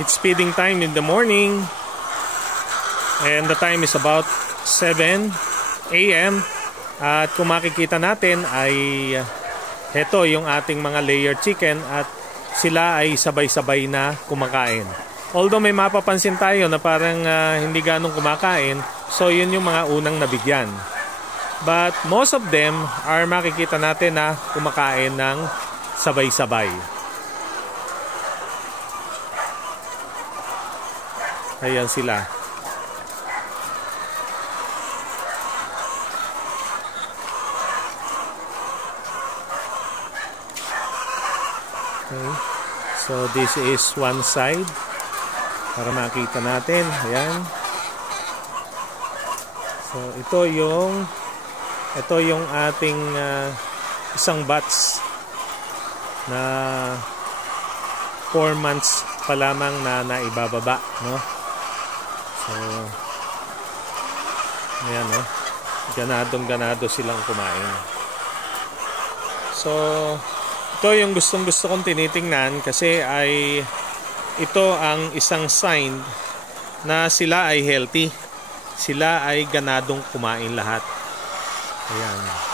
It's feeding time in the morning. And the time is about 7 AM. At kung makikita natin ay heto yung ating mga layer chicken at sila ay sabay-sabay na kumakain. Although may mapapansin tayo na parang hindi ganong kumakain, so yun yung mga unang nabigyan. But most of them are makikita natin na kumakain ng sabay-sabay. Ayan sila. Okay. So this is one side para makita natin. Ayan. So ito yung ating isang batch na 4 months pa lamang na naibababa, no? So, ayan, no? Ganado silang kumain. So, ito yung gustong-gusto kong tinitingnan kasi ay ito ang isang sign na sila ay healthy. Sila ay ganadong kumain lahat. Ayan.